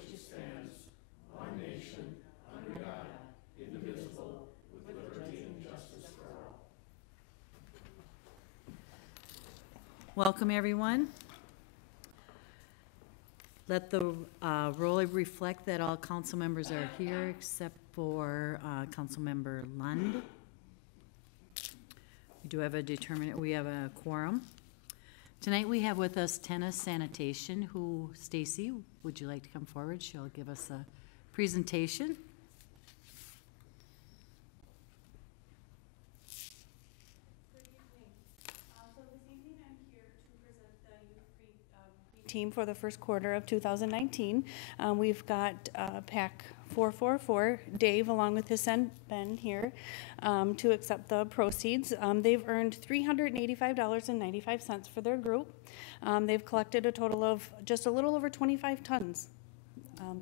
which stands, one nation, under God, indivisible, with liberty and justice for all. Welcome, everyone. Let the roll reflect that all council members are here except for Council Member Lund. We do have we have a quorum. Tonight we have with us Sanitation, who, Stacy, would you like to come forward? She'll give us a presentation. Team for the first quarter of 2019. We've got PAC 444, Dave, along with his son Ben here to accept the proceeds. They've earned $385.95 for their group. They've collected a total of just a little over 25 tons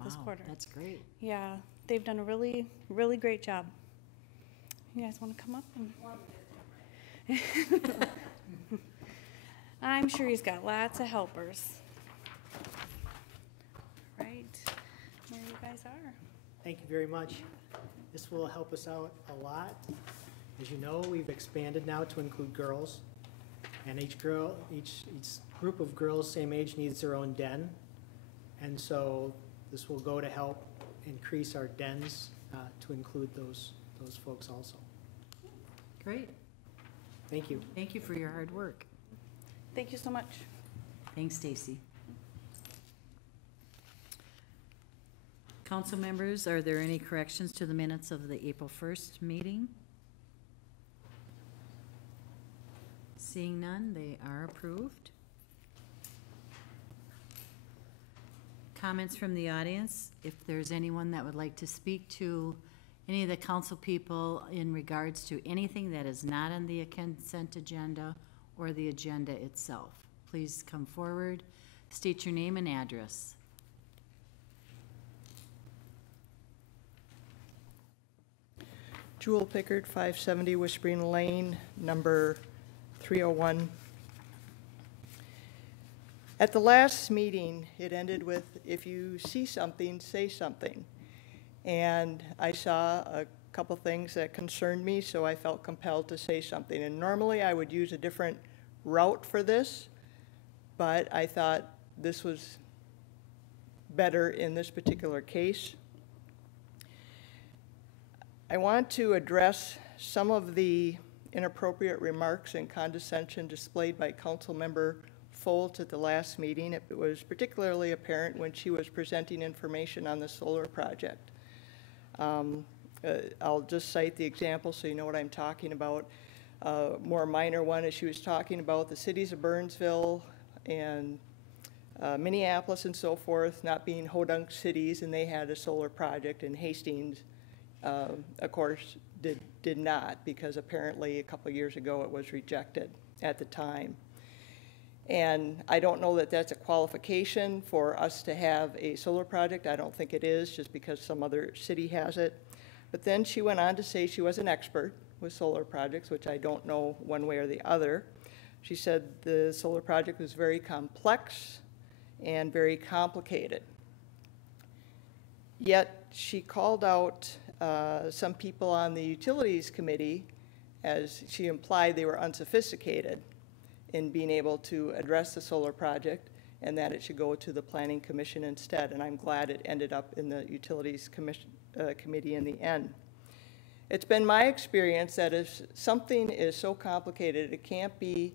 this quarter. That's great. Yeah, they've done a really, really great job. You guys want to come up? I'm sure he's got lots of helpers. Right, there you guys are. Thank you very much. This will help us out a lot. As you know, we've expanded now to include girls, and each group of girls same age needs their own den, and so this will go to help increase our dens to include those folks also. Great. Thank you. Thank you for your hard work. Thank you so much. Thanks, Stacy. Council members, are there any corrections to the minutes of the April 1st meeting? Seeing none, they are approved. Comments from the audience. If there's anyone that would like to speak to any of the council people in regards to anything that is not on the consent agenda or the agenda itself, please come forward, state your name and address. Jewel Pickard, 570 Whispering Lane, number 301. At the last meeting, it ended with, if you see something, say something. And I saw a couple things that concerned me, so I felt compelled to say something. And normally I would use a different route for this, but I thought this was better in this particular case. I want to address some of the inappropriate remarks and condescension displayed by Councilmember Foltz at the last meeting. It was particularly apparent when she was presenting information on the solar project. I'll just cite the example so you know what I'm talking about. More minor one is she was talking about the cities of Burnsville and Minneapolis and so forth not being hodunk cities, and they had a solar project, and Hastings of course did not, because apparently a couple years ago it was rejected at the time. And I don't know that that's a qualification for us to have a solar project. I don't think it is, just because some other city has it. But then she went on to say she was an expert with solar projects, which I don't know one way or the other. She said the solar project was very complex and very complicated. Yet she called out some people on the Utilities Committee, as she implied they were unsophisticated in being able to address the solar project, and that it should go to the Planning Commission instead. And I'm glad it ended up in the Utilities Committee in the end. It's been my experience that if something is so complicated it can't be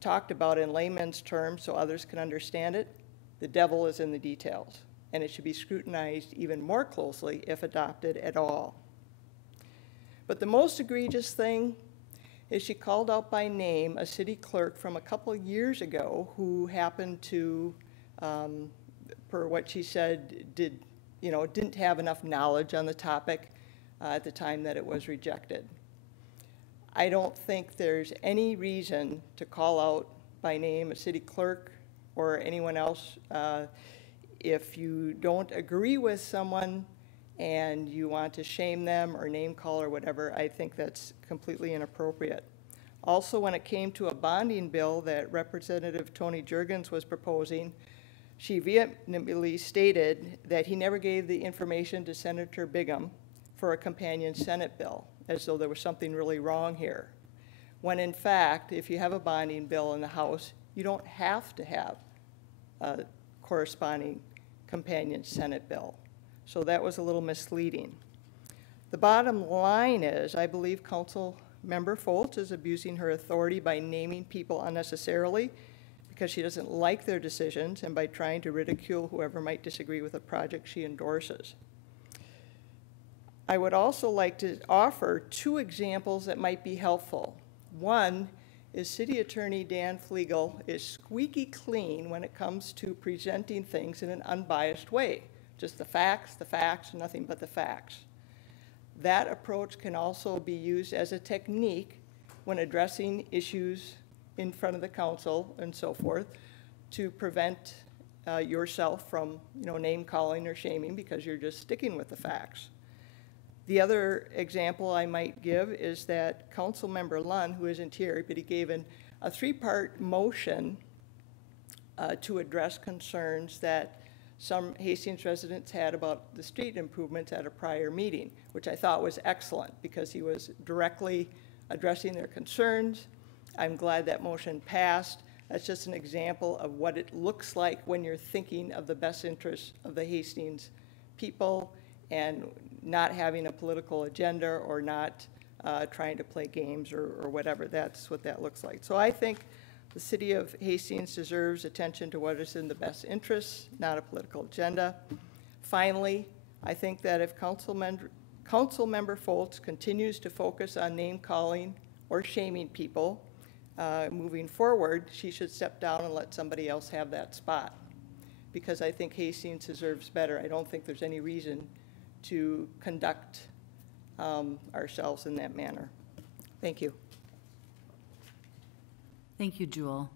talked about in layman's terms so others can understand it, the devil is in the details, and it should be scrutinized even more closely if adopted at all. But the most egregious thing is she called out by name a city clerk from a couple years ago who happened to, per what she said, didn't have enough knowledge on the topic at the time that it was rejected. I don't think there's any reason to call out by name a city clerk or anyone else. If you don't agree with someone and you want to shame them or name call or whatever, I think that's completely inappropriate. Also, when it came to a bonding bill that Representative Tony Jurgens was proposing, She vehemently stated that he never gave the information to Senator Bingham for a companion Senate bill, as though there was something really wrong here. When in fact, if you have a bonding bill in the House, you don't have to have a corresponding companion Senate bill. So that was a little misleading. The bottom line is, I believe Council Member Foltz is abusing her authority by naming people unnecessarily because she doesn't like their decisions and by trying to ridicule whoever might disagree with a project she endorses. I would also like to offer 2 examples that might be helpful. One is City Attorney Dan Flegel is squeaky clean when it comes to presenting things in an unbiased way. Just the facts, nothing but the facts. That approach can also be used as a technique when addressing issues in front of the council and so forth to prevent yourself from, name calling or shaming because you're just sticking with the facts. The other example I might give is that Councilmember Lunn, who isn't here, but he gave a 3-part motion to address concerns that some Hastings residents had about the street improvements at a prior meeting, which I thought was excellent because he was directly addressing their concerns. I'm glad that motion passed. That's just an example of what it looks like when you're thinking of the best interests of the Hastings people and not having a political agenda or not trying to play games or whatever. That's what that looks like. So I think the city of Hastings deserves attention to what is in the best interests, not a political agenda. Finally, I think that if Councilmember Foltz continues to focus on name calling or shaming people moving forward, she should step down and let somebody else have that spot, because I think Hastings deserves better. I don't think there's any reason to conduct ourselves in that manner. Thank you. Thank you, Jewel.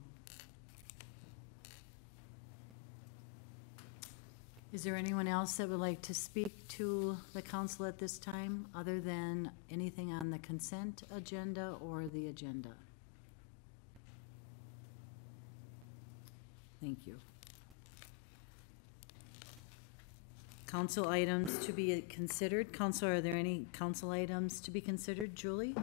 Is there anyone else that would like to speak to the council at this time, other than anything on the consent agenda or the agenda? Thank you. Council items to be considered. Council, are there any council items to be considered? Julie?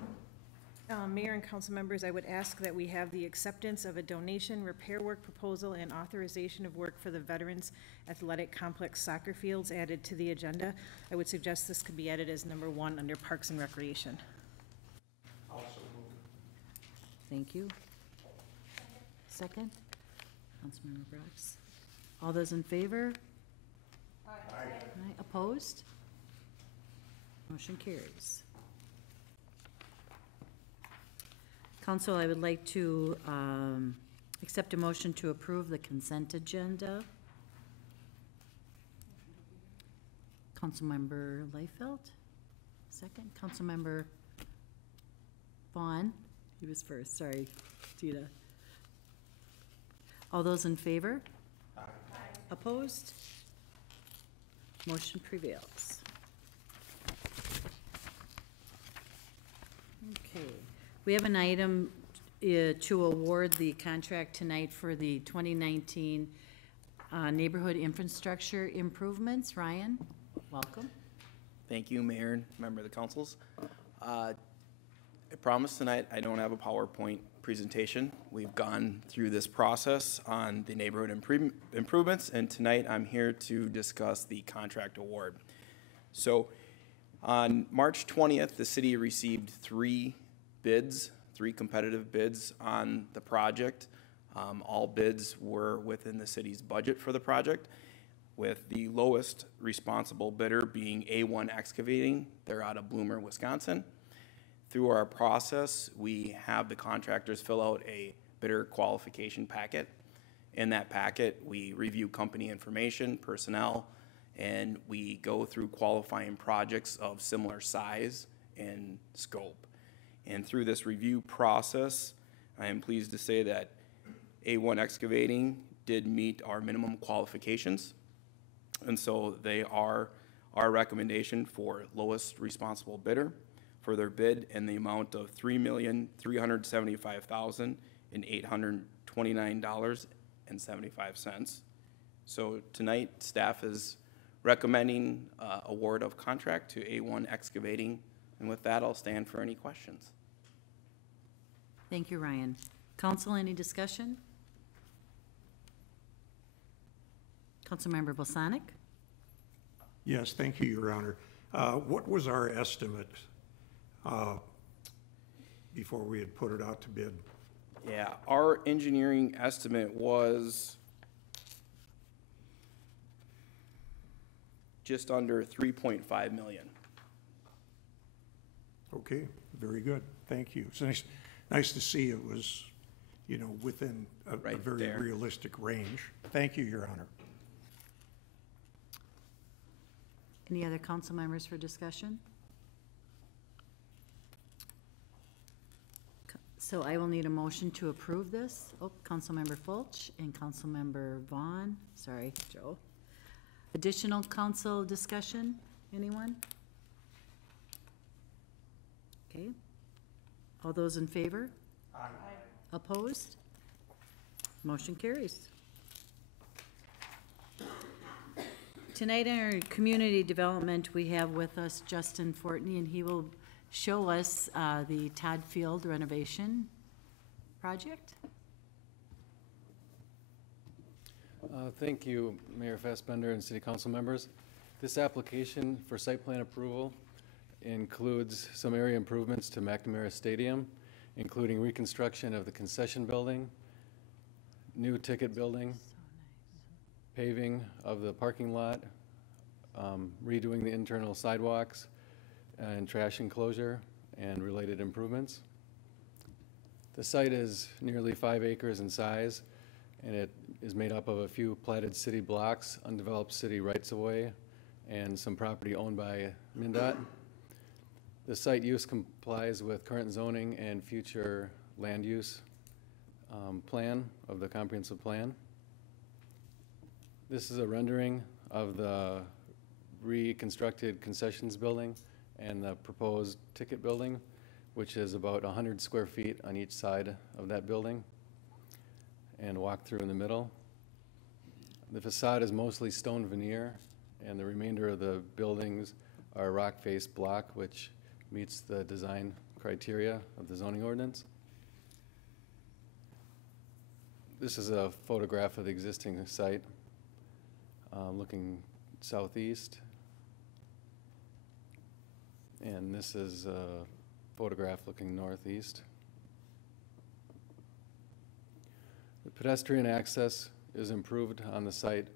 Mayor and council members, I would ask that we have the acceptance of a donation, repair work proposal, and authorization of work for the Veterans Athletic Complex soccer fields added to the agenda. I would suggest this could be added as number 1 under Parks and Recreation. Also move. Thank you. Second? Councilmember Brooks. All those in favor? Aye. Aye. Opposed? Motion carries. Council, I would like to accept a motion to approve the consent agenda. Councilmember Leifeld, second. Councilmember Vaughn, he was first, sorry, Tita. All those in favor? Aye. Opposed? Motion prevails. Okay. We have an item to award the contract tonight for the 2019 neighborhood infrastructure improvements. Ryan, welcome. Thank you, Mayor and member of the councils. I promise tonight I don't have a PowerPoint presentation. We've gone through this process on the neighborhood improvements, and tonight I'm here to discuss the contract award. So on March 20th, the city received 3 competitive bids on the project. All bids were within the city's budget for the project, with the lowest responsible bidder being A1 Excavating. They're out of Bloomer, Wisconsin. Through our process, we have the contractors fill out a bidder qualification packet. In that packet, we review company information, personnel, and we go through qualifying projects of similar size and scope. And through this review process, I am pleased to say that A1 Excavating did meet our minimum qualifications. And so they are our recommendation for lowest responsible bidder for their bid in the amount of $3,375,829.75. So tonight, staff is recommending award of contract to A1 Excavating. And with that, I'll stand for any questions. Thank you, Ryan. Council, any discussion? Councilmember Balsonic? Yes, thank you, Your Honor. What was our estimate before we had put it out to bid? Yeah, our engineering estimate was just under 3.5 million. Okay, very good. Thank you. It's nice to see it was, you know, within a Right very there. realistic range. Thank you, Your Honor. Any other council members for discussion? So I will need a motion to approve this. Oh, Councilmember Fulch and Councilmember Vaughn, sorry, Joe. Additional council discussion, anyone? Okay. All those in favor? Aye. Opposed? Motion carries. Tonight in our community development, we have with us Justin Fortney, and he will show us the Todd Field renovation project. Thank you, Mayor Fassbender and City Council members. This application for site plan approval includes some area improvements to McNamara Stadium, including reconstruction of the concession building, new ticket building, paving of the parking lot, redoing the internal sidewalks and trash enclosure and related improvements. The site is nearly 5 acres in size, and it is made up of a few platted city blocks, undeveloped city rights-of-way, and some property owned by MnDOT. The site use complies with current zoning and future land use plan of the comprehensive plan. This is a rendering of the reconstructed concessions building and the proposed ticket building, which is about 100 square feet on each side of that building, and walk through in the middle. The facade is mostly stone veneer, and the remainder of the buildings are rock-faced block, which meets the design criteria of the zoning ordinance. This is a photograph of the existing site, looking southeast. And this is a photograph looking northeast. The pedestrian access is improved on the site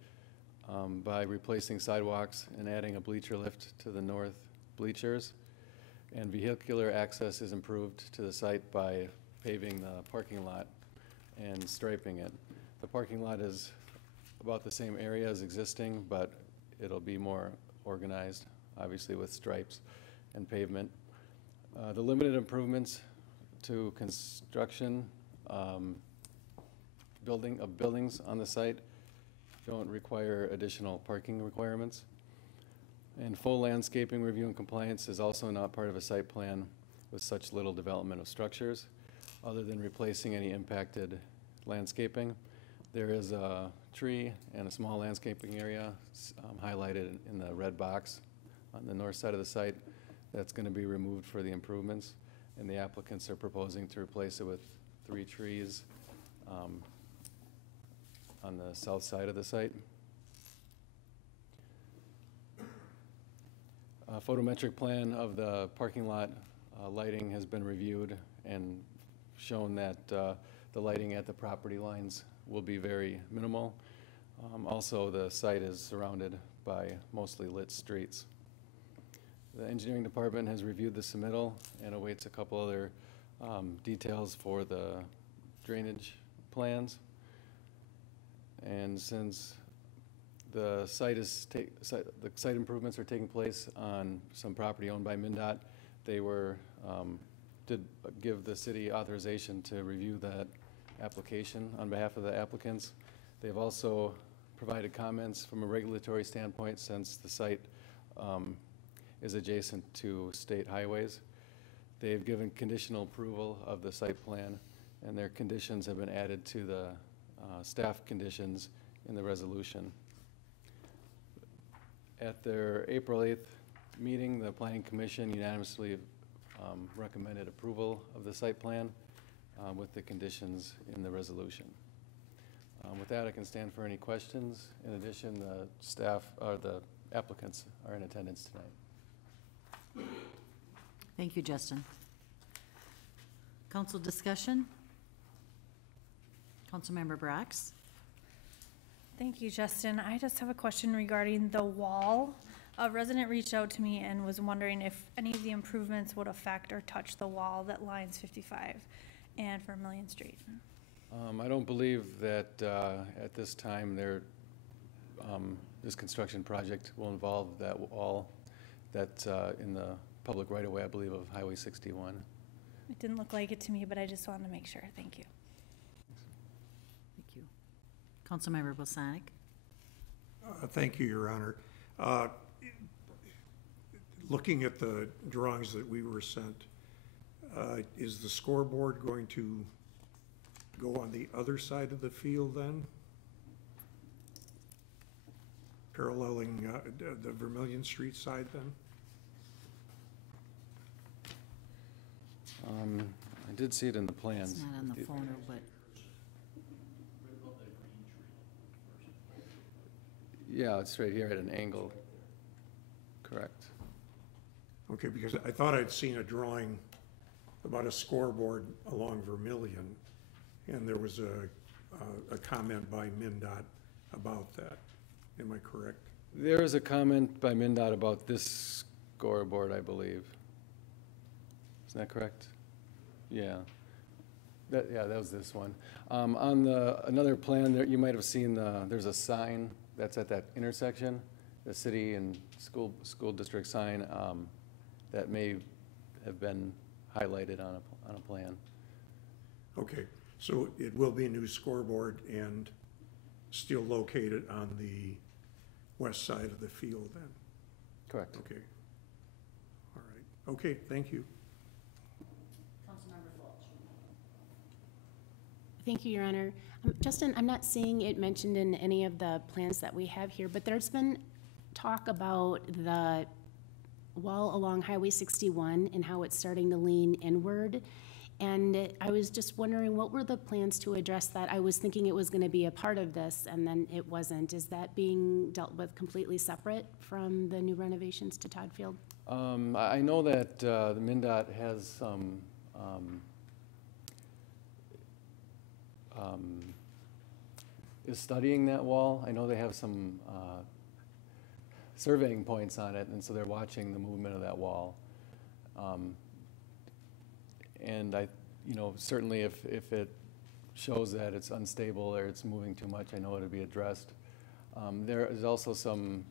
by replacing sidewalks and adding a bleacher lift to the north bleachers. And vehicular access is improved to the site by paving the parking lot and striping it. The parking lot is about the same area as existing, but it'll be more organized, obviously with stripes and pavement. The limited improvements to construction buildings on the site don't require additional parking requirements. And full landscaping review and compliance is also not part of a site plan with such little development of structures, other than replacing any impacted landscaping. There is a tree and a small landscaping area highlighted in the red box on the north side of the site that's going to be removed for the improvements, and the applicants are proposing to replace it with 3 trees on the south side of the site. A photometric plan of the parking lot lighting has been reviewed and shown that the lighting at the property lines will be very minimal. Also, the site is surrounded by mostly lit streets. The engineering department has reviewed the submittal and awaits a couple other details for the drainage plans. And since the site improvements are taking place on some property owned by MnDOT, they did give the city authorization to review that application on behalf of the applicants. They've also provided comments from a regulatory standpoint, since the site is adjacent to state highways. They've given conditional approval of the site plan, and their conditions have been added to the staff conditions in the resolution. At their April 8th meeting, the Planning Commission unanimously recommended approval of the site plan with the conditions in the resolution. With that, I can stand for any questions. In addition, the staff, or the applicants are in attendance tonight. Thank you, Justin. Council discussion? Councilmember Brox? Thank you, Justin. I just have a question regarding the wall. A resident reached out to me and was wondering if any of the improvements would affect or touch the wall that lines 55 and Vermillion Street. I don't believe that at this time this construction project will involve that wall that's in the public right-of-way, I believe, of Highway 61. It didn't look like it to me, but I just wanted to make sure. Thank you. Thank you. Councilmember Bosanic? Thank you, Your Honor. Looking at the drawings that we were sent, is the scoreboard going to go on the other side of the field then? Paralleling the Vermillion Street side then? I did see it in the plans. It's not on the photo, but Yeah, it's right here at an angle. Correct. Okay, because I thought I'd seen a drawing about a scoreboard along Vermillion, and there was a comment by MnDOT about that. Am I correct? There is a comment by MnDOT about this scoreboard, I believe. Isn't that correct? Yeah. That was this one. On another plan, there, you might have seen there's a sign that's at that intersection, the city and school district sign that may have been highlighted on a plan. Okay, so it will be a new scoreboard and still located on the west side of the field then? Correct. Okay. All right. Okay, thank you. Thank you, Your Honor. Justin, I'm not seeing it mentioned in any of the plans that we have here, but there's been talk about the wall along Highway 61 and how it's starting to lean inward. And I was just wondering, what were the plans to address that? I was thinking it was going to be a part of this, and then it wasn't. Is that being dealt with completely separate from the new renovations to Todd Field? I know that the MnDOT has some is studying that wall. I know they have some surveying points on it, and so they're watching the movement of that wall. And certainly if it shows that it's unstable or it's moving too much, I know it'll be addressed. There is also some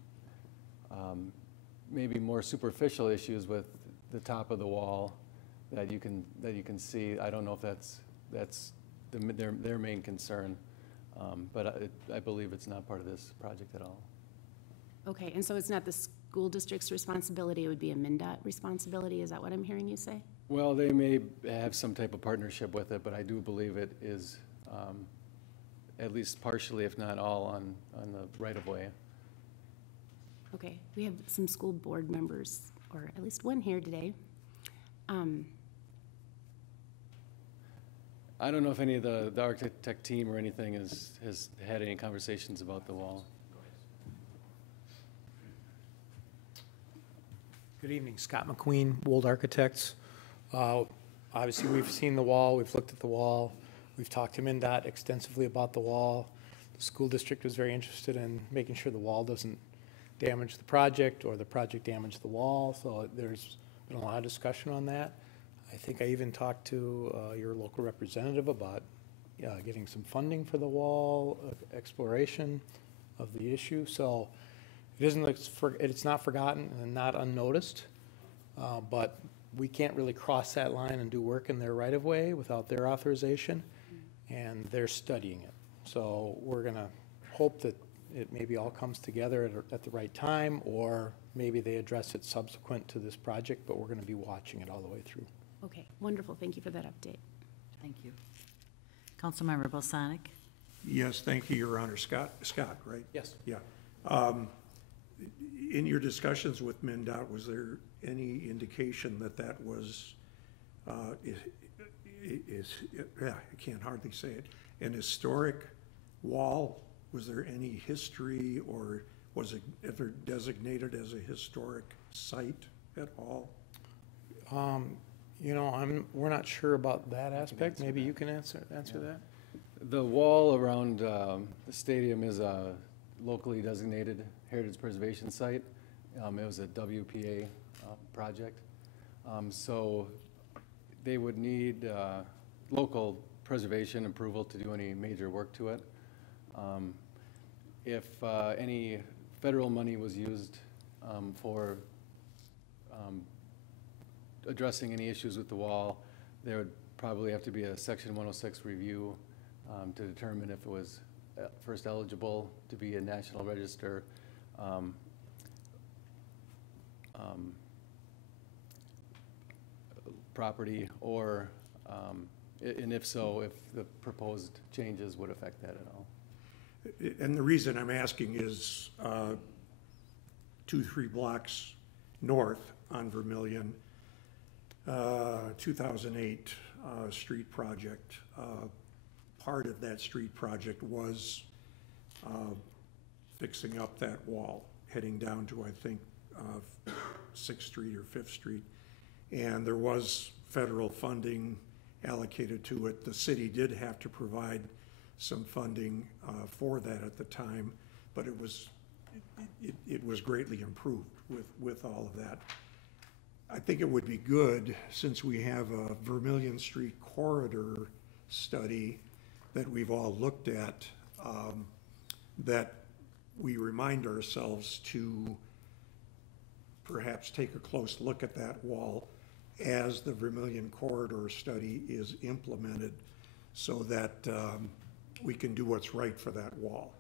maybe more superficial issues with the top of the wall that you can see. I don't know if that's their main concern, but I believe it's not part of this project at all. Okay, and so it's not the school district's responsibility, it would be a MnDOT responsibility, is that what I'm hearing you say? Well, they may have some type of partnership with it, but I do believe it is at least partially, if not all, on the right-of-way. Okay, we have some school board members, or at least one here today. I don't know if any of the architect team or anything has had any conversations about the wall. Good evening, Scott McQueen, Wold Architects. Obviously, we've seen the wall, we've looked at the wall, we've talked to MnDOT extensively about the wall. The school district was very interested in making sure the wall doesn't damage the project or the project damage the wall, so there's been a lot of discussion on that. I think I even talked to your local representative about getting some funding for the wall, exploration of the issue. So it isn't like it's not forgotten and not unnoticed, but we can't really cross that line and do work in their right-of-way without their authorization, and they're studying it. So we're going to hope that it maybe all comes together at the right time, or maybe they address it subsequent to this project, but we're going to be watching it all the way through. Okay, wonderful. Thank you for that update. thank you. Councilmember Bosanic? Yes, thank you, Your Honor. Scott, right? Yes. Yeah. In your discussions with MnDOT, was there any indication that that was, I can't hardly say it, an historic wall? Was there any history, or was it ever designated as a historic site at all? You know, we're not sure about that aspect. Maybe you can answer that? The wall around the stadium is a locally designated heritage preservation site. It was a WPA project. So they would need local preservation approval to do any major work to it. If any federal money was used for addressing any issues with the wall, there would probably have to be a Section 106 review to determine if it was first eligible to be a National Register property, or, and if so, if the proposed changes would affect that at all. And the reason I'm asking is 2-3 blocks north on Vermillion, 2008 street project. Part of that street project was fixing up that wall, heading down to, I think, 6th Street or 5th Street. And there was federal funding allocated to it. The city did have to provide some funding for that at the time, but it was greatly improved with all of that. I think it would be good, since we have a Vermillion Street corridor study that we've all looked at, that we remind ourselves to perhaps take a close look at that wall as the Vermillion corridor study is implemented, so that we can do what's right for that wall.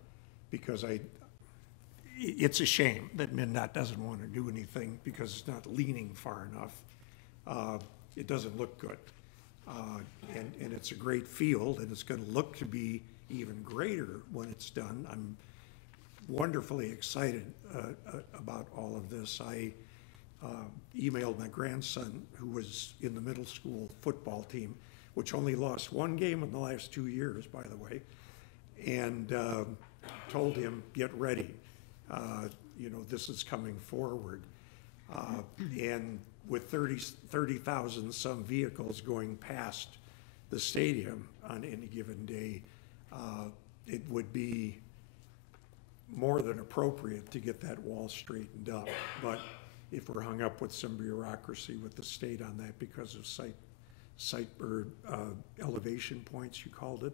Because it's a shame that MnDOT doesn't want to do anything because it's not leaning far enough. It doesn't look good. And it's a great field, and it's going to look to be even greater when it's done. I'm wonderfully excited about all of this. I emailed my grandson, who was in the middle school football team, which only lost one game in the last 2 years, by the way, and told him, get ready. You know, this is coming forward. And with 30,000 some vehicles going past the stadium on any given day, it would be more than appropriate to get that wall straightened up. But if we're hung up with some bureaucracy with the state on that because of site or elevation points, you called it?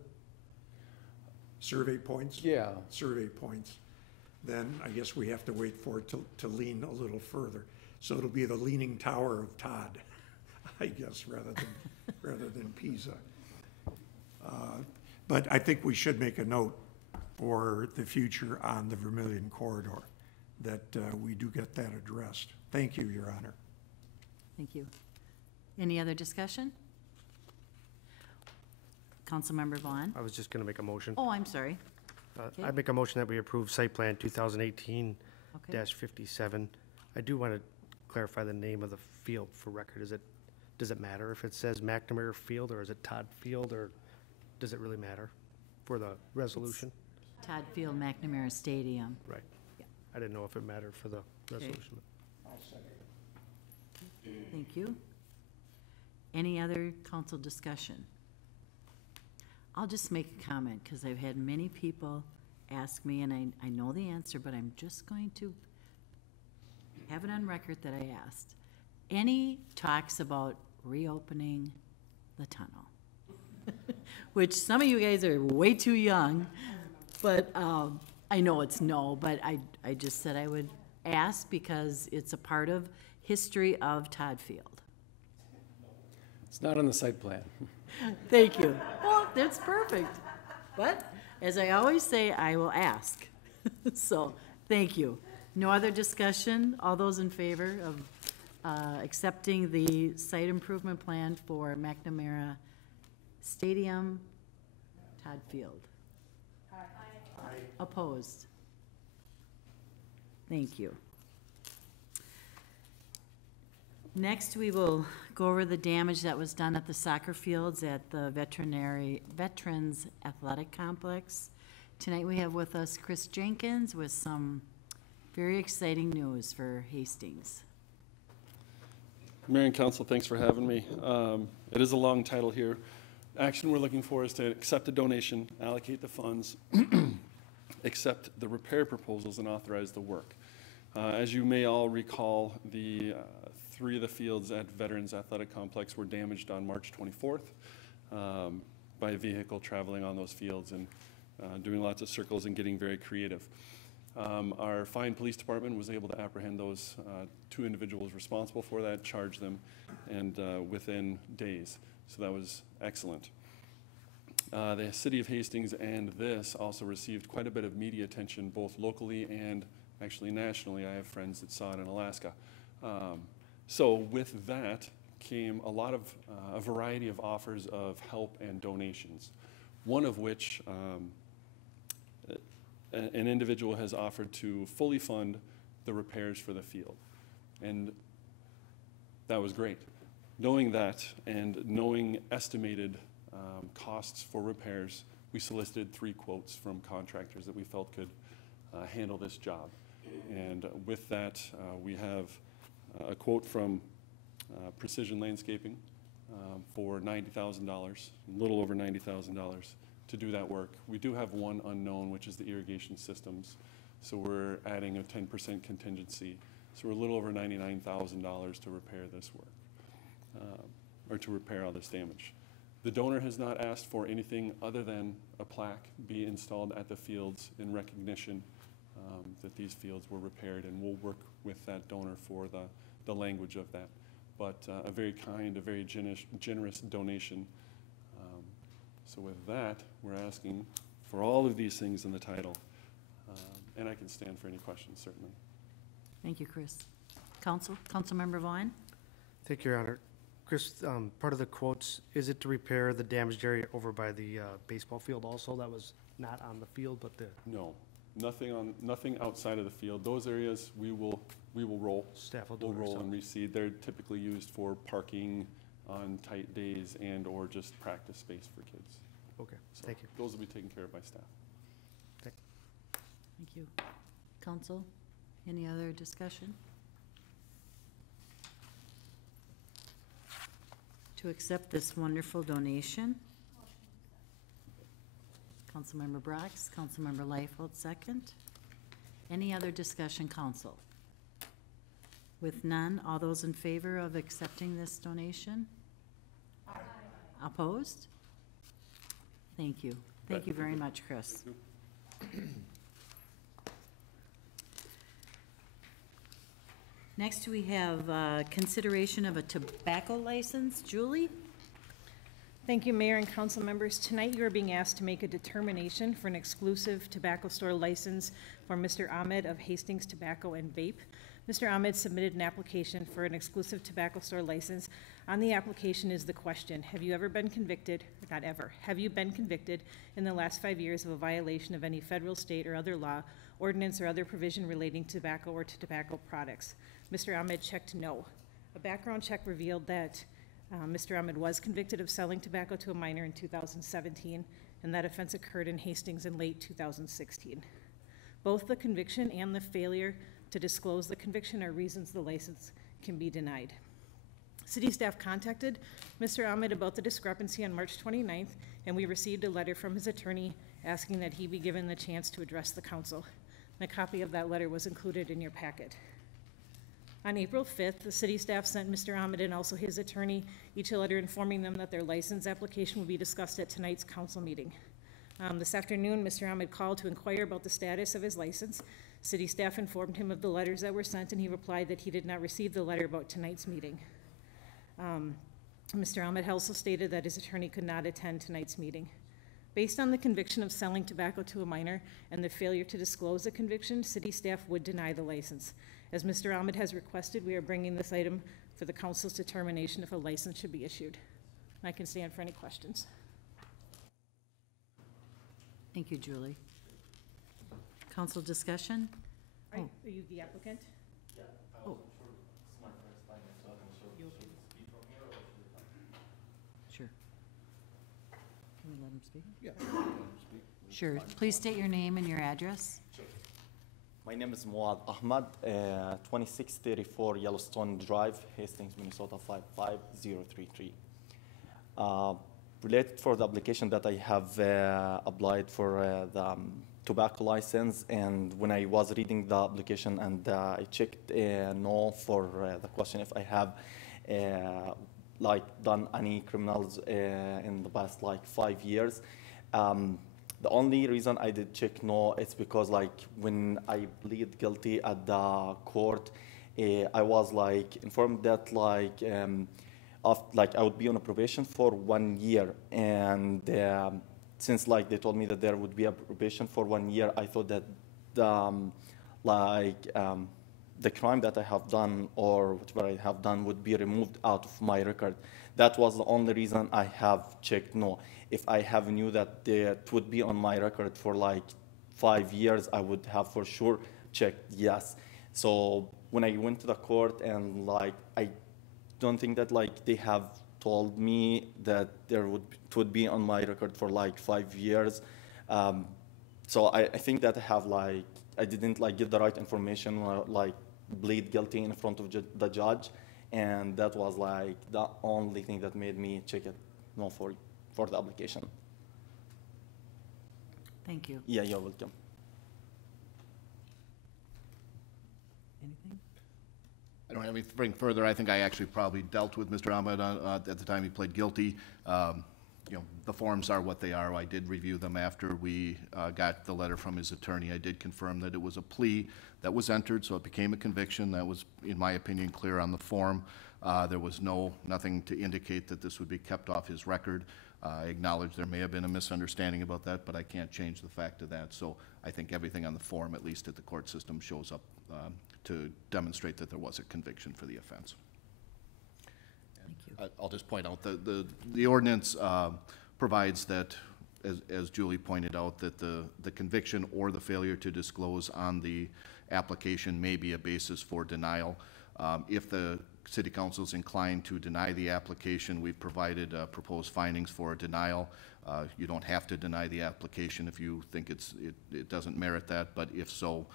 Survey points? Yeah. Survey points. Then I guess we have to wait for it to lean a little further. So it'll be the Leaning Tower of Todd, I guess, rather than Pisa. But I think we should make a note for the future on the Vermillion corridor that we do get that addressed. Thank you, Your Honor. Thank you. Any other discussion? Councilmember Vaughn? I was just going to make a motion. Oh, I'm sorry. I make a motion that we approve site plan 2018-57. I do want to clarify the name of the field for record. Does it matter if it says McNamara Field, or is it Todd Field, or does it really matter for the resolution? It's Todd Field, McNamara Stadium. Right. Yeah. I didn't know if it mattered for the resolution. Thank you. Any other council discussion? I'll just make a comment, because I've had many people ask me, and I know the answer, but I'm just going to have it on record that I asked. Any talks about reopening the tunnel? Which some of you guys are way too young, but I know it's no, but I just said I would ask because it's a part of history of Todd Field. It's not on the site plan. Thank you. Well, that's perfect. But as I always say, I will ask. So, thank you. No other discussion? All those in favor of accepting the site improvement plan for McNamara Stadium, Todd Field? Opposed? Thank you. Next, we will go over the damage that was done at the soccer fields at the Veterans Athletic Complex. Tonight, we have with us Chris Jenkins with some very exciting news for Hastings. Mayor and Council, thanks for having me. It is a long title here. Action we're looking for is to accept a donation, allocate the funds, accept the repair proposals, and authorize the work. As you may all recall, the 3 of the fields at Veterans Athletic Complex were damaged on March 24th by a vehicle traveling on those fields and doing lots of circles and getting very creative. Our fine police department was able to apprehend those 2 individuals responsible for that, charge them, and within days. So that was excellent. The city of Hastings and this also received quite a bit of media attention, both locally and actually nationally. I have friends that saw it in Alaska. So with that came a lot of a variety of offers of help and donations, one of which an individual has offered to fully fund the repairs for the field. And that was great. Knowing that and knowing estimated costs for repairs, we solicited 3 quotes from contractors that we felt could handle this job. And with that, we have a quote from Precision Landscaping for $90,000, a little over $90,000 to do that work. We do have one unknown, which is the irrigation systems. So we're adding a 10% contingency. So we're a little over $99,000 to repair this work, or to repair all this damage. The donor has not asked for anything other than a plaque be installed at the fields in recognition that these fields were repaired, and we'll work with that donor for the language of that. But a very kind, a very generous donation. So with that, we're asking for all of these things in the title. And I can stand for any questions, certainly. Thank you, Chris. Councilmember Vaughn? Thank you, Your Honor. Chris, part of the quotes, is it to repair the damaged area over by the baseball field also? That was not on the field, but the... No, nothing outside of the field. Those areas we will roll. Staff will do We'll it roll ourselves. and reseed. They're typically used for parking on tight days and or just practice space for kids. Okay, So thank you. those will be taken care of by staff. Thank you. Council, any other discussion? To accept this wonderful donation? Councilmember Brox, Councilmember Leifeld, second. Any other discussion, council? With none, all those in favor of accepting this donation? Aye. Opposed? Thank you. Thank you very much, Chris. Next, we have consideration of a tobacco license. Julie? Thank you, Mayor and council members. Tonight, you are being asked to make a determination for an exclusive tobacco store license for Mr. Ahmed of Hastings Tobacco and Vape. Mr. Ahmed submitted an application for an exclusive tobacco store license. On the application is the question, have you ever been convicted, or not ever, have you been convicted in the last 5 years of a violation of any federal, state, or other law, ordinance, or other provision relating to tobacco or to tobacco products? Mr. Ahmed checked no. A background check revealed that Mr. Ahmed was convicted of selling tobacco to a minor in 2017, and that offense occurred in Hastings in late 2016. Both the conviction and the failure to disclose the conviction are reasons the license can be denied. City staff contacted Mr. Ahmed about the discrepancy on March 29th, and we received a letter from his attorney asking that he be given the chance to address the council. And a copy of that letter was included in your packet. On April 5th, the city staff sent Mr. Ahmed and also his attorney each a letter informing them that their license application will be discussed at tonight's council meeting. This afternoon, Mr. Ahmed called to inquire about the status of his license. City staff informed him of the letters that were sent, and he replied that he did not receive the letter about tonight's meeting. Mr. Ahmed also stated that his attorney could not attend tonight's meeting. Based on the conviction of selling tobacco to a minor and the failure to disclose the conviction, city staff would deny the license. As Mr. Ahmed has requested, we are bringing this item for the council's determination if a license should be issued. I can stand for any questions. Thank you, Julie. Council discussion? Are you the applicant? Oh. Sure. Can we let him speak? Yeah. Sure. Please state your name and your address. My name is Muad Ahmad, 2634 Yellowstone Drive, Hastings, Minnesota 55033. Related for the application that I have applied for the tobacco license, and when I was reading the application and I checked no for the question if I have like done any criminals in the past like 5 years. The only reason I did check no, it's because like when I plead guilty at the court, I was like informed that like I would be on a probation for 1 year, and since like they told me that there would be a probation for 1 year, I thought that the crime that I have done or whatever I have done would be removed out of my record. That was the only reason I have checked no. If I have knew that it would be on my record for like 5 years, I would have for sure checked yes. So when I went to the court and like I don't think that like they have told me that it would be on my record for like 5 years. So I think that I have like I didn't like get the right information or like plead guilty in front of the judge, and that was like the only thing that made me check it no for the application. Thank you. Yeah, you're welcome. Anything? I don't have anything further. I think I actually probably dealt with Mr. Ahmed at the time he pled guilty. You know, the forms are what they are. I did review them after we got the letter from his attorney. I did confirm that it was a plea that was entered, so it became a conviction. That was, in my opinion, clear on the form. There was nothing to indicate that this would be kept off his record. I acknowledge there may have been a misunderstanding about that, but I can't change the fact of that. So I think everything on the form, at least at the court system, shows up to demonstrate that there was a conviction for the offense. Thank you. I'll just point out the ordinance provides that, as Julie pointed out, that the conviction or the failure to disclose on the application may be a basis for denial. If the City Council is inclined to deny the application, we've provided proposed findings for a denial. You don't have to deny the application if you think it doesn't merit that, but if so,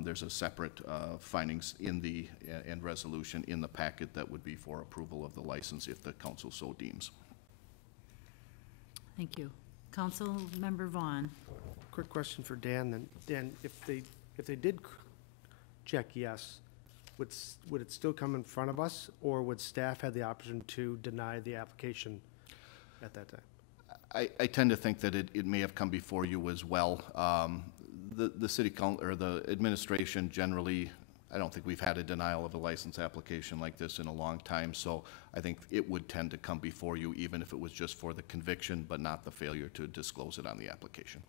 there's a separate findings in the and resolution in the packet that would be for approval of the license if the council so deems. Thank you. Council Member Vaughn. Quick question for Dan then. Dan, if they did check yes, would it still come in front of us, or would staff have the option to deny the application at that time? I tend to think that it may have come before you as well. The city council or the administration generally, I don't think we've had a denial of a license application like this in a long time, so I think it would tend to come before you even if it was just for the conviction but not the failure to disclose it on the application.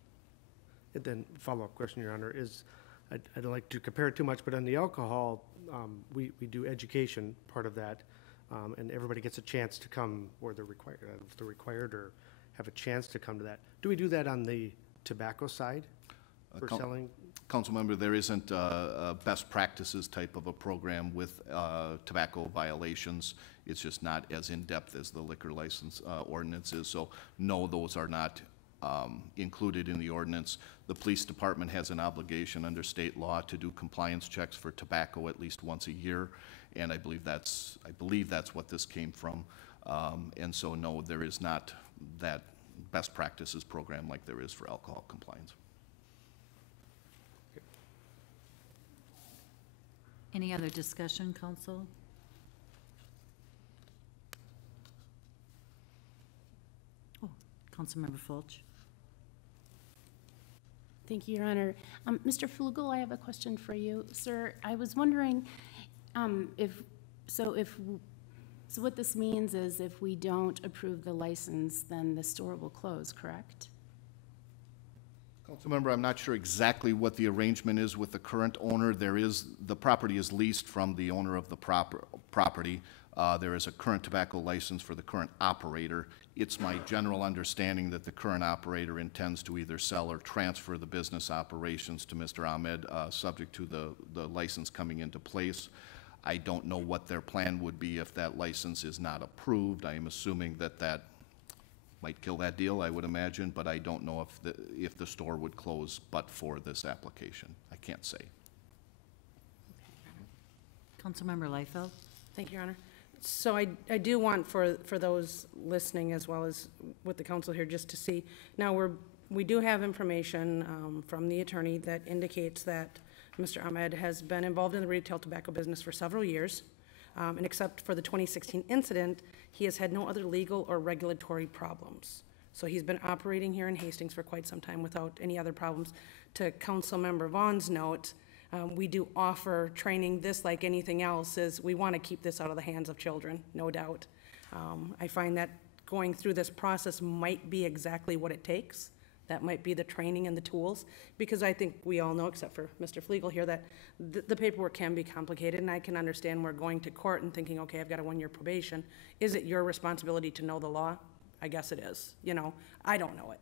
And then follow-up question, Your Honor, is I don't like to compare it too much, but on the alcohol, we do education, part of that, and everybody gets a chance to come, or they're required or have a chance to come to that. Do we do that on the tobacco side for selling? Councilmember, there isn't a best practices type of a program with tobacco violations. It's just not as in-depth as the liquor license ordinance is. So no, those are not included in the ordinance. The police department has an obligation under state law to do compliance checks for tobacco at least once a year, and I believe that's what this came from. And so no, there is not that best practices program like there is for alcohol compliance. Any other discussion, Council? Oh, Councilmember Fulch. Thank you, Your Honor. Mr. Flugel, I have a question for you. Sir, I was wondering so what this means is if we don't approve the license, then the store will close, correct? Councilmember, I'm not sure exactly what the arrangement is with the current owner. The property is leased from the owner of the property. There is a current tobacco license for the current operator. It's my general understanding that the current operator intends to either sell or transfer the business operations to Mr. Ahmed, subject to the license coming into place. I don't know what their plan would be if that license is not approved. I am assuming that that might kill that deal, I would imagine, but I don't know if the store would close but for this application. I can't say. Councilmember Liefeld? Thank you, Your Honor. So I do want for those listening as well as with the council here just to see, now we do have information from the attorney that indicates that Mr. Ahmed has been involved in the retail tobacco business for several years, and except for the 2016 incident, he has had no other legal or regulatory problems. So he's been operating here in Hastings for quite some time without any other problems. To Councilmember Vaughn's note, we do offer training. This, like anything else, is we want to keep this out of the hands of children, no doubt. I find that going through this process might be exactly what it takes. That might be the training and the tools, because I think we all know, except for Mr. Flegel here, that the paperwork can be complicated, and I can understand we're going to court and thinking, okay, I've got a 1-year probation. Is it your responsibility to know the law? I guess it is. You know, I don't know it.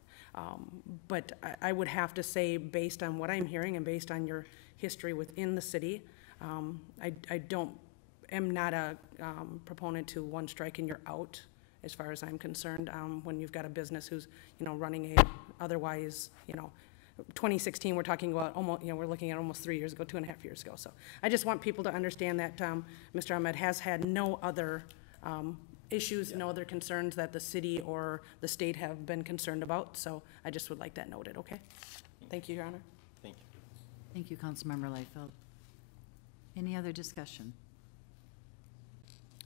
But I would have to say, based on what I'm hearing and based on your history within the city, I am not a proponent to one strike and you're out, as far as I'm concerned, when you've got a business who's, running a otherwise, 2016, we're talking about almost, we're looking at almost 3 years ago, 2.5 years ago. So I just want people to understand that Mr. Ahmed has had no other issues, no other concerns that the city or the state have been concerned about. So I just would like that noted, okay? Thank you, Your Honor. Thank you. Thank you, Councilmember Liefeld. Any other discussion?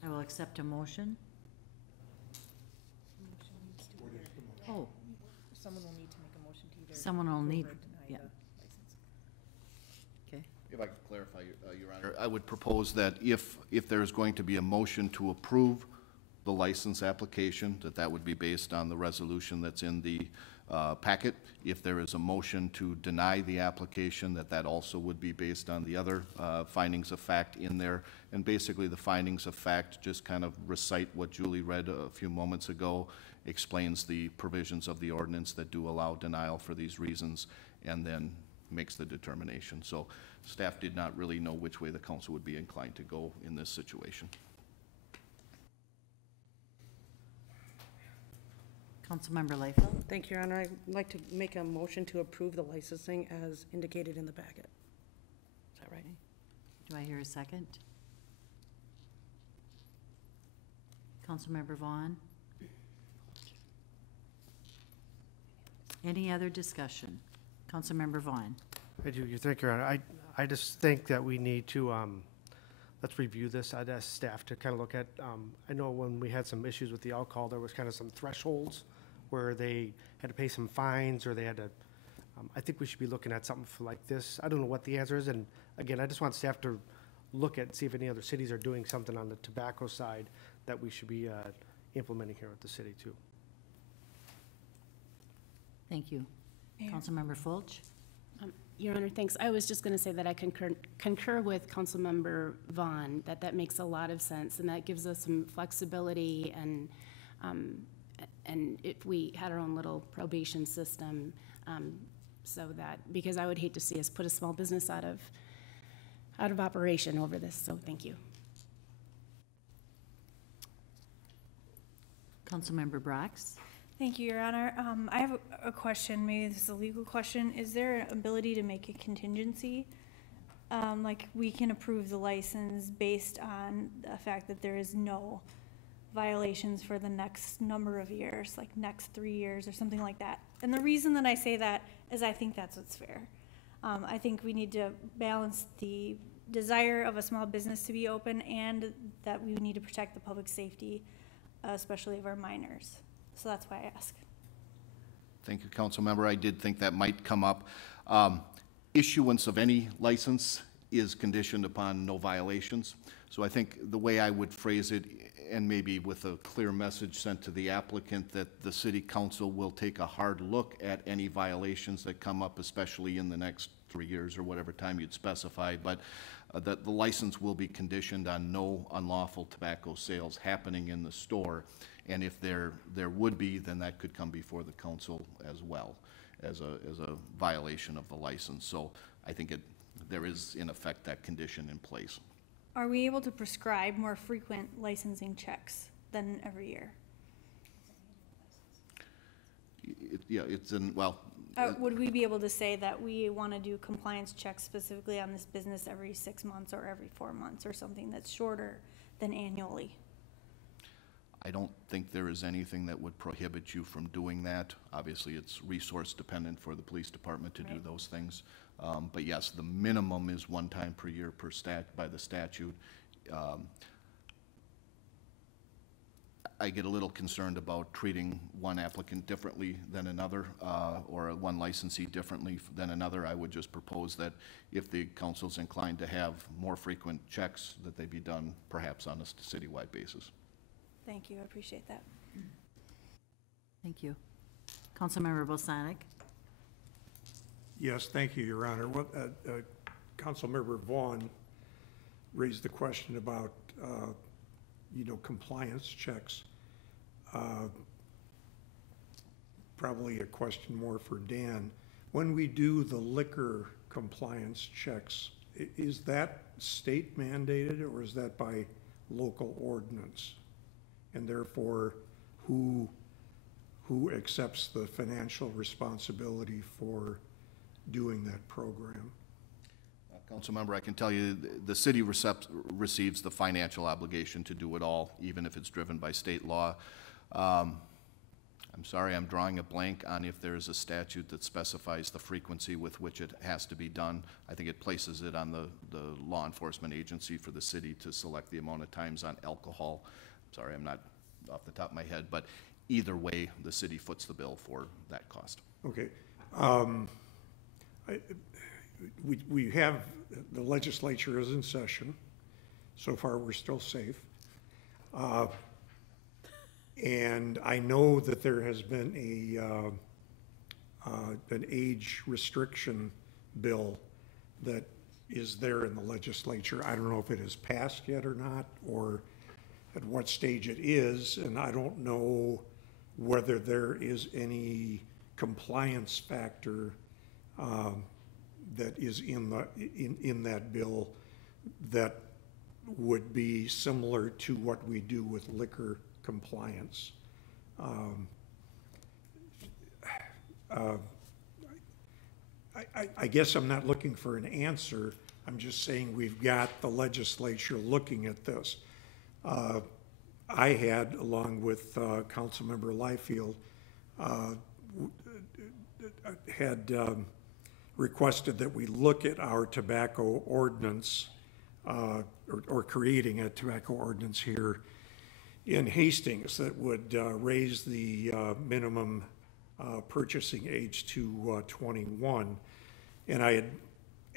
I will accept a motion. Oh. Someone will need to make a motion to either. Someone will need, yeah. Okay. If I could clarify, Your Honor, I would propose that if there is going to be a motion to approve the license application, that would be based on the resolution that's in the packet. If there is a motion to deny the application, that also would be based on the other findings of fact in there. And basically, the findings of fact just kind of recite what Julie read a few moments ago, explains the provisions of the ordinance that do allow denial for these reasons, and then makes the determination. So staff did not really know which way the council would be inclined to go in this situation. Councilmember Liefeld? Thank you, Your Honor. I'd like to make a motion to approve the licensing as indicated in the packet. Is that right? Do I hear a second? Councilmember Vaughn? Any other discussion? Councilmember Vaughn? I do. Thank you, Your Honor. I just think that we need to, let's review this. I'd ask staff to kind of look at, I know when we had some issues with the alcohol, there was kind of some thresholds where they had to pay some fines, or they had to, I think we should be looking at something like this. I don't know what the answer is, and again, I just want staff to look at, see if any other cities are doing something on the tobacco side that we should be implementing here at the city too. Thank you. Councilmember Fulch? Your Honor, thanks. I was just going to say that I concur with Councilmember Vaughn, that makes a lot of sense, and that gives us some flexibility, and if we had our own little probation system, so that, because I would hate to see us put a small business out of operation over this, so thank you. Councilmember Brox? Thank you, Your Honor. I have a question, maybe this is a legal question. Is there an ability to make a contingency? Like we can approve the license based on the fact that there is no violations for the next number of years, like next 3 years or something like that. And the reason that I say that is I think that's what's fair. I think we need to balance the desire of a small business to be open and that we need to protect the public safety, especially of our minors. So that's why I ask. Thank you, Council Member. I did think that might come up. Issuance of any license is conditioned upon no violations. So I think the way I would phrase it, and maybe with a clear message sent to the applicant, that the City Council will take a hard look at any violations that come up, especially in the next 3 years or whatever time you'd specify. But that the license will be conditioned on no unlawful tobacco sales happening in the store. And if there would be, then that could come before the council as well as a violation of the license. So I think there is in effect that condition in place. Are we able to prescribe more frequent licensing checks than every year? Yeah, it's in, well. Would we be able to say that we want to do compliance checks specifically on this business every 6 months or every 4 months or something that's shorter than annually? I don't think there is anything that would prohibit you from doing that. Obviously, it's resource dependent for the police department to do those things. But yes, the minimum is 1 time per year by the statute. I get a little concerned about treating one applicant differently than another, or one licensee differently than another. I would just propose that if the council's inclined to have more frequent checks, that they be done perhaps on a citywide basis. Thank you, I appreciate that. Thank you. Councilmember Bosanic. Yes, thank you, Your Honor. Well, Councilmember Vaughn raised the question about, compliance checks. Probably a question more for Dan. When we do the liquor compliance checks, is that state mandated or is that by local ordinance? And therefore, who accepts the financial responsibility for doing that program? Councilmember, I can tell you the city receives the financial obligation to do it all, even if it's driven by state law. I'm sorry, I'm drawing a blank on if there is a statute that specifies the frequency with which it has to be done. I think it places it on the law enforcement agency for the city to select the amount of times on alcohol. Sorry, I'm not off the top of my head, but either way, the city foots the bill for that cost. Okay. We have, the legislature is in session. So far, we're still safe. And I know that there has been an age restriction bill that is there in the legislature. I don't know if it has passed yet or not, or at what stage it is, and I don't know whether there is any compliance factor that is in that bill that would be similar to what we do with liquor compliance. I guess I'm not looking for an answer. I'm just saying we've got the legislature looking at this. I had, along with Councilmember Liefeld, had requested that we look at our tobacco ordinance, or creating a tobacco ordinance here in Hastings that would raise the minimum purchasing age to 21. And I had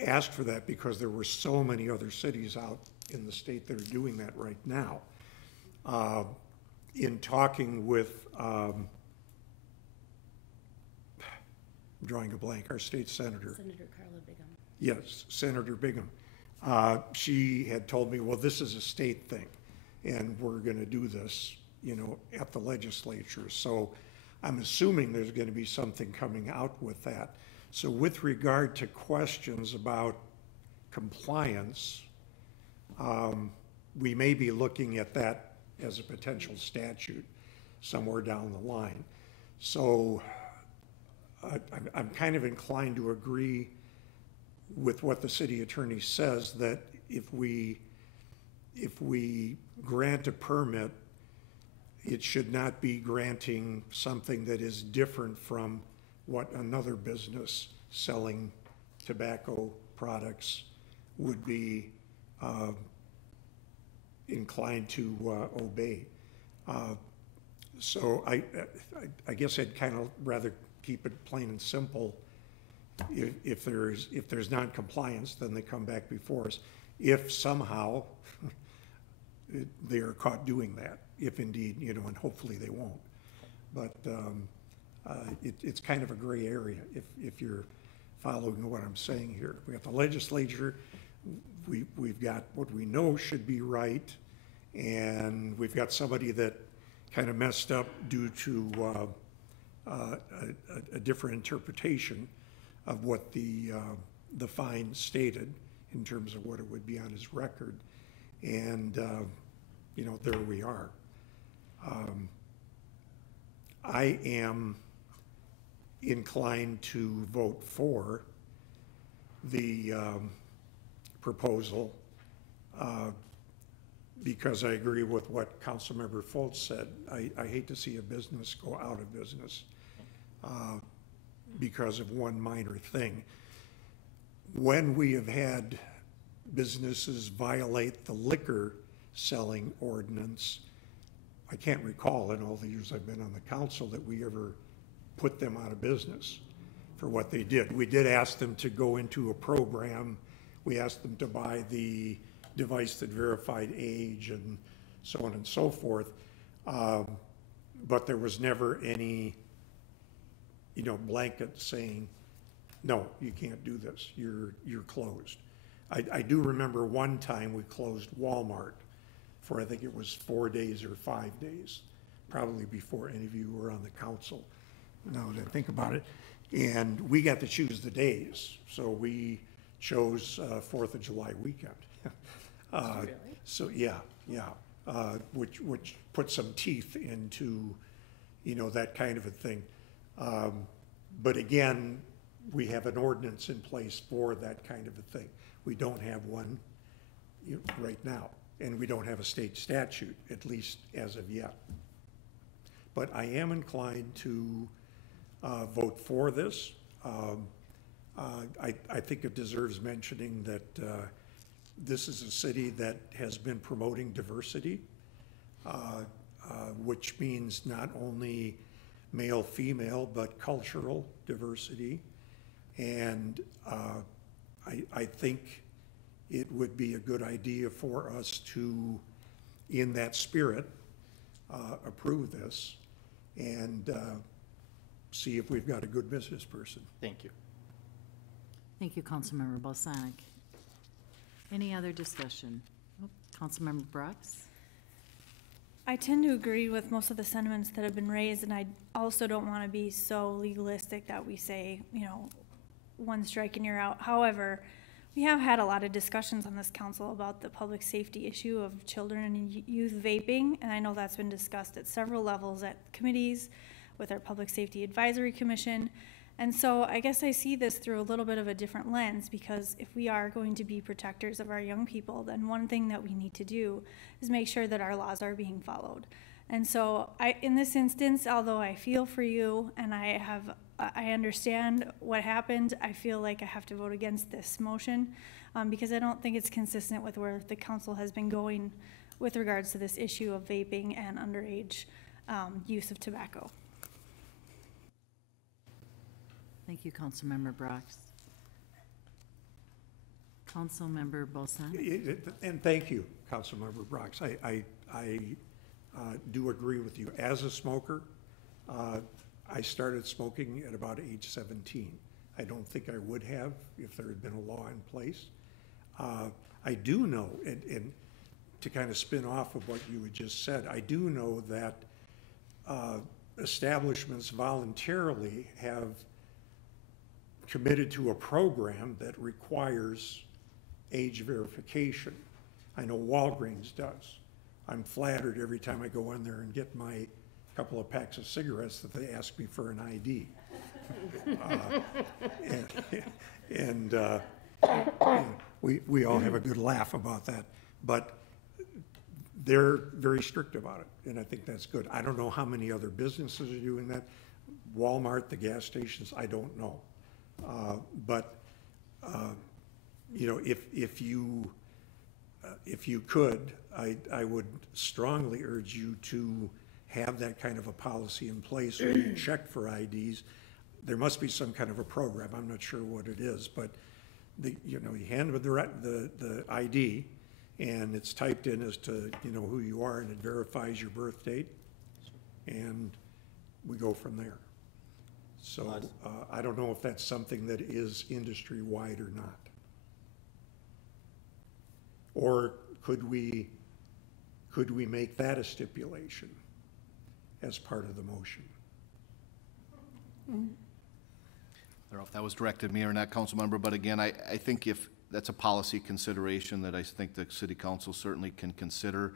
asked for that because there were so many other cities out in the state that are doing that right now. In talking with, I'm drawing a blank, our state senator. Senator Carla Bigham. Yes, Senator Bigham. She had told me, well, this is a state thing, and we're going to do this, at the legislature. So I'm assuming there's going to be something coming out with that. So with regard to questions about compliance, we may be looking at that as a potential statute somewhere down the line. So I'm kind of inclined to agree with what the city attorney says, that if we grant a permit, it should not be granting something that is different from what another business selling tobacco products would be inclined to obey. So I guess I'd kind of rather keep it plain and simple. If there's non-compliance, then they come back before us. If somehow they are caught doing that, if indeed, and hopefully they won't. But it's kind of a gray area if you're following what I'm saying here. We got the legislature, we've got what we know should be right, and we've got somebody that kind of messed up due to a different interpretation of what the fine stated in terms of what it would be on his record. And, you know, there we are. I am inclined to vote for the proposal because I agree with what Councilmember Foltz said. I hate to see a business go out of business because of one minor thing. When we have had businesses violate the liquor selling ordinance, I can't recall in all the years I've been on the council that we ever put them out of business for what they did. We did ask them to go into a program. We asked them to buy the device that verified age and so on and so forth. But there was never any, you know, blanket saying, no, you can't do this. You're closed. I do remember one time we closed Walmart for, I think it was 4 days or 5 days, probably before any of you were on the council, now that I think about it. And we got to choose the days. So we chose 4th of July weekend. So yeah, which put some teeth into, you know, that kind of a thing. But again, we have an ordinance in place for that kind of a thing. We don't have one right now, and we don't have a state statute, at least as of yet. But I am inclined to vote for this. I think it deserves mentioning that this is a city that has been promoting diversity, which means not only male, female, but cultural diversity. And I think it would be a good idea for us to, in that spirit, approve this and see if we've got a good business person. Thank you. Thank you, Councilmember Balsanic. Any other discussion? Oh, Councilmember Brooks? I tend to agree with most of the sentiments that have been raised, and I also don't want to be so legalistic that we say, you know, one strike and you're out. However, we have had a lot of discussions on this council about the public safety issue of children and youth vaping, and I know that's been discussed at several levels at committees with our Public Safety Advisory Commission. And so I guess I see this through a little bit of a different lens, because if we are going to be protectors of our young people, then one thing that we need to do is make sure that our laws are being followed. And so in this instance, although I feel for you and I understand what happened, I feel like I have to vote against this motion because I don't think it's consistent with where the council has been going with regards to this issue of vaping and underage use of tobacco. Thank you, Councilmember Brooks. Councilmember Bolson. And thank you, Councilmember Brooks. I do agree with you. As a smoker, I started smoking at about age 17. I don't think I would have if there had been a law in place. I do know, and to kind of spin off of what you had just said, I do know that establishments voluntarily have committed to a program that requires age verification. I know Walgreens does. I'm flattered every time I go in there and get my couple of packs of cigarettes that they ask me for an ID. And we all have a good laugh about that. But they're very strict about it, and I think that's good. I don't know how many other businesses are doing that. Walmart, the gas stations, I don't know. But you know, if you could, I would strongly urge you to have that kind of a policy in place where you check for IDs. There must be some kind of a program. I'm not sure what it is, but you know, you hand them the ID, and it's typed in as to, you know, who you are, and it verifies your birth date, and we go from there. So I don't know if that's something that is industry-wide or not. Or could we make that a stipulation as part of the motion? I don't know if that was directed at me or not, council member, but again, I think if that's a policy consideration that I think the city council certainly can consider,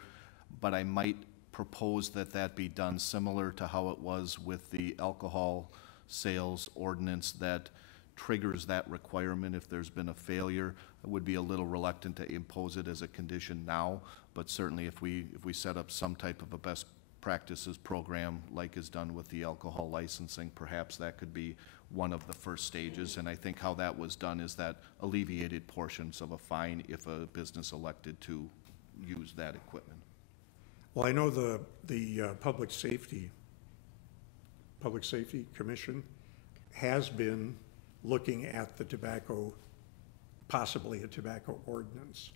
but I might propose that that be done similar to how it was with the alcohol sales ordinance that triggers that requirement if there's been a failure. I would be a little reluctant to impose it as a condition now, but certainly if we set up some type of a best practices program like is done with the alcohol licensing, perhaps that could be one of the first stages. And I think how that was done is that alleviated portions of a fine if a business elected to use that equipment. Well, I know the Public Safety Commission has been looking at the tobacco, possibly a tobacco ordinance.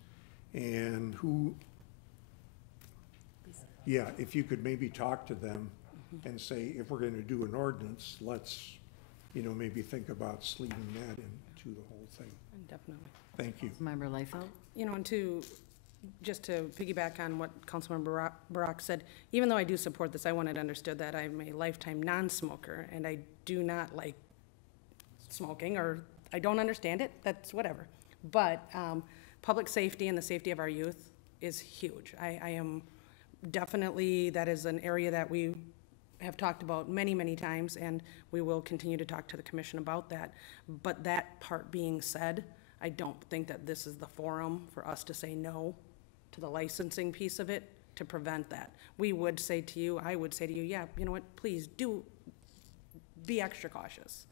And if you could maybe talk to them and say, if we're going to do an ordinance, let's, maybe think about sleeving that into the whole thing. Definitely. Thank you. Member Liefeld? And just to piggyback on what Councilmember Barak said, even though I do support this, I want it understood that I'm a lifetime non-smoker, and I do not like smoking, or I don't understand it, that's whatever. But public safety and the safety of our youth is huge. I am definitely, that is an area that we have talked about many, many times, and we will continue to talk to the commission about that. But that part being said, I don't think that this is the forum for us to say no to the licensing piece of it to prevent that. We would say to you, I would say to you, yeah, you know what, please do be extra cautious.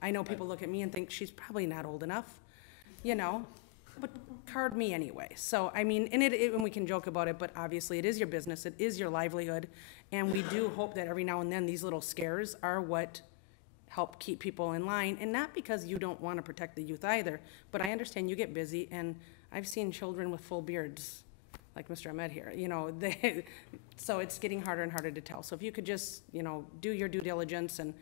I know people look at me and think she's probably not old enough, but card me anyway. So, and we can joke about it, but obviously it is your business, it is your livelihood, and we do hope that every now and then these little scares are what help keep people in line, and not because you don't want to protect the youth either, but I understand you get busy, and I've seen children with full beards, like Mr. Ahmed here, so it's getting harder and harder to tell. So if you could just, do your due diligence, and,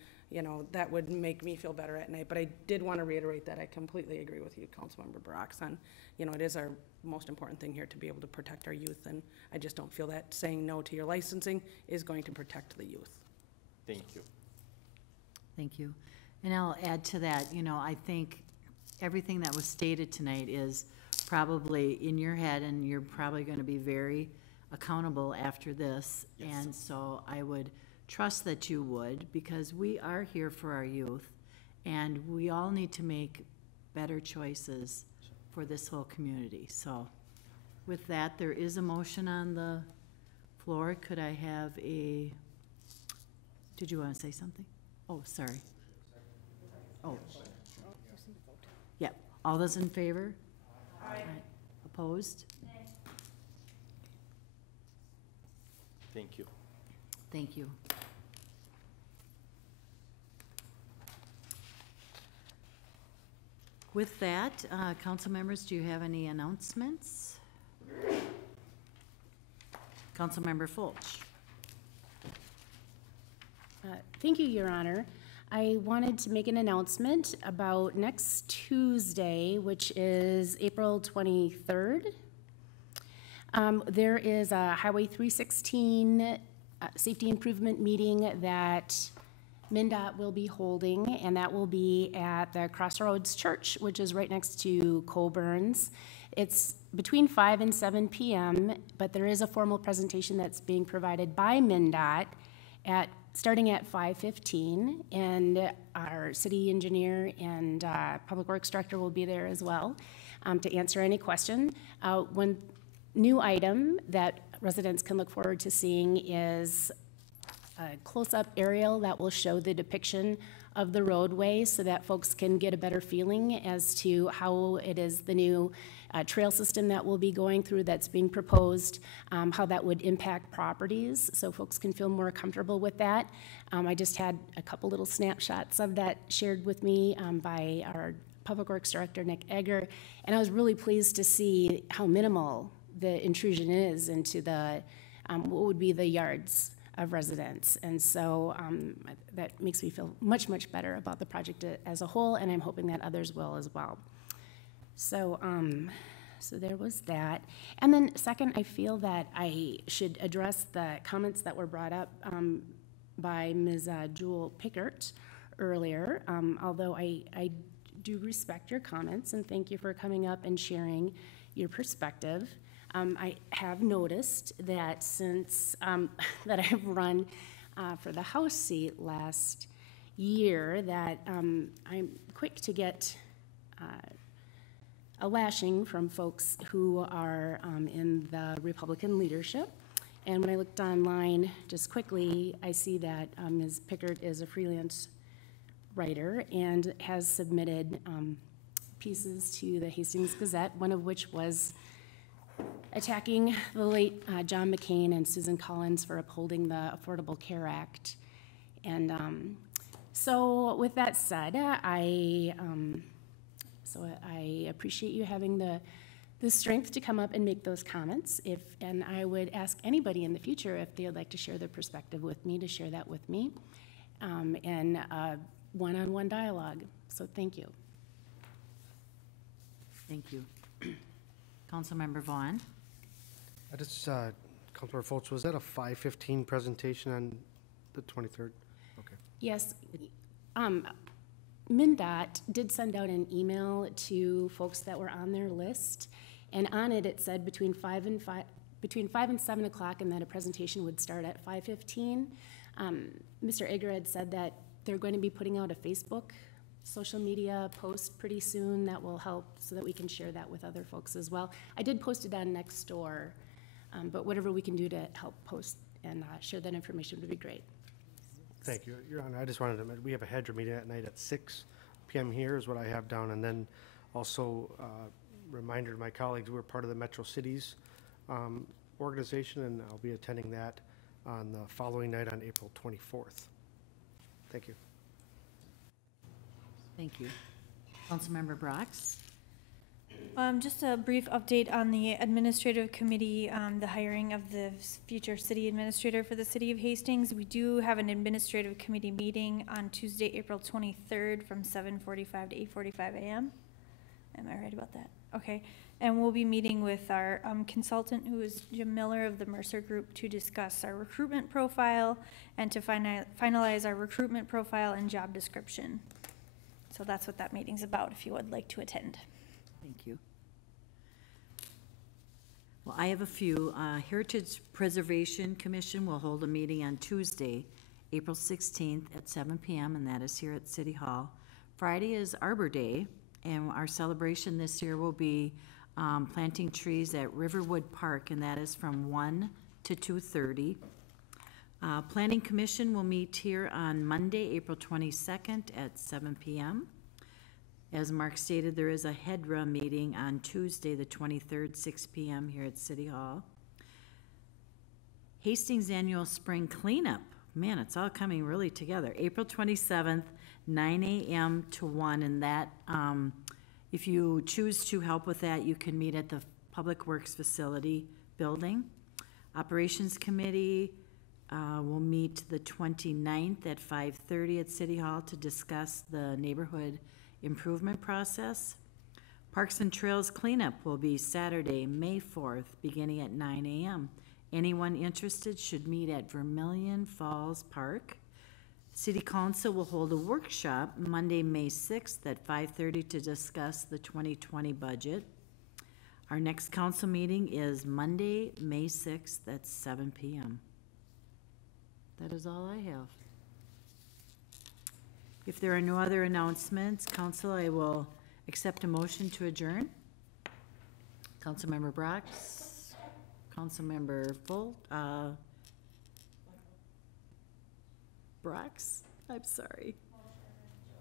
that would make me feel better at night. But I did want to reiterate that I completely agree with you, Councilmember Barak, on, it is our most important thing here to be able to protect our youth, and I just don't feel that saying no to your licensing is going to protect the youth. Thank you. Thank you. And I'll add to that, I think everything that was stated tonight is probably in your head, and you're probably going to be very accountable after this. Yes. And so I would trust that you would, because we are here for our youth, and we all need to make better choices for this whole community. So with that, there is a motion on the floor. Could I have did you want to say something? Oh, sorry. Oh. Yep. All those in favor? Aye. Opposed? Thank you. Thank you. With that, council members, do you have any announcements? Councilmember Fulch. Thank you, Your Honor. I wanted to make an announcement about next Tuesday, which is April 23rd. There is a Highway 316 safety improvement meeting that MnDOT will be holding, and that will be at the Crossroads Church, which is right next to Colburn's. It's between 5 and 7 p.m., but there is a formal presentation that's being provided by MnDOT starting at 5:15, and our city engineer and public works director will be there as well to answer any question. One new item that residents can look forward to seeing is a close-up aerial that will show the depiction of the roadway so that folks can get a better feeling as to how it is the new trail system that we'll be going through that's being proposed, how that would impact properties, so folks can feel more comfortable with that. I just had a couple little snapshots of that shared with me by our Public Works Director, Nick Egger, and I was really pleased to see how minimal the intrusion is into the what would be the yards of residents. And so that makes me feel much, much better about the project as a whole, and I'm hoping that others will as well. So So there was that. And then second, I feel that I should address the comments that were brought up by Ms. Jewel Pickert earlier, although I do respect your comments and thank you for coming up and sharing your perspective. I have noticed that since that I've run for the House seat last year, that I'm quick to get a lashing from folks who are in the Republican leadership. And when I looked online just quickly, I see that Ms. Pickert is a freelance writer and has submitted pieces to the Hastings Gazette, one of which was attacking the late John McCain and Susan Collins for upholding the Affordable Care Act. And so with that said, I appreciate you having the strength to come up and make those comments. And I would ask anybody in the future if they would like to share their perspective with me, to share that with me, and one-on-one dialogue. So thank you. Thank you. Councilmember Vaughn. Councilmember Fultz, was that a 5:15 presentation on the 23rd? Okay. Yes. MnDOT did send out an email to folks that were on their list, and on it, it said between 5 and 7 o'clock, and that a presentation would start at 5:15. Mr. Egger had said that they're going to be putting out a Facebook social media post pretty soon that will help so that we can share that with other folks as well. I did post it on Nextdoor, but whatever we can do to help post and share that information would be great. Thank you, Your Honor. I just wanted to mention, we have a hedger meeting at night at 6 p.m. here is what I have down, and then also reminder to my colleagues, we're part of the Metro Cities organization, and I'll be attending that on the following night on April 24th. Thank you. Thank you. Councilmember Brox. Just a brief update on the administrative committee, the hiring of the future city administrator for the city of Hastings. We do have an administrative committee meeting on Tuesday, April 23rd from 7:45 to 8:45 a.m. Am I right about that? Okay. And we'll be meeting with our consultant, who is Jim Miller of the Mercer Group, to discuss our recruitment profile and to finalize our recruitment profile and job description. So that's what that meeting's about, if you would like to attend. Thank you. Well, I have a few. Heritage Preservation Commission will hold a meeting on Tuesday, April 16th at 7 p.m., and that is here at City Hall. Friday is Arbor Day, and our celebration this year will be planting trees at Riverwood Park, and that is from 1 to 2:30. Planning Commission will meet here on Monday, April 22nd at 7 p.m. As Mark stated, there is a HEDRA meeting on Tuesday, the 23rd, 6 p.m. here at City Hall. Hastings Annual Spring Cleanup. Man, it's all coming really together. April 27th, 9 a.m. to 1, and that, if you choose to help with that, you can meet at the Public Works Facility building. Operations Committee will meet the 29th at 5:30 at City Hall to discuss the neighborhood improvement process. Parks and Trails Cleanup will be Saturday, May 4th, beginning at 9 a.m. Anyone interested should meet at Vermilion Falls Park. City Council will hold a workshop Monday, May 6th at 5:30 to discuss the 2020 budget. Our next council meeting is Monday, May 6th at 7 p.m. That is all I have. If there are no other announcements, Council, I will accept a motion to adjourn. Councilmember Brox, Councilmember Brox, I'm sorry.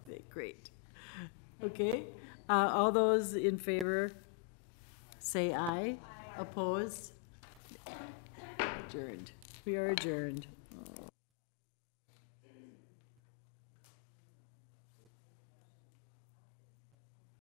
Okay, great. Okay, all those in favor, say aye. Opposed? Adjourned. We are adjourned.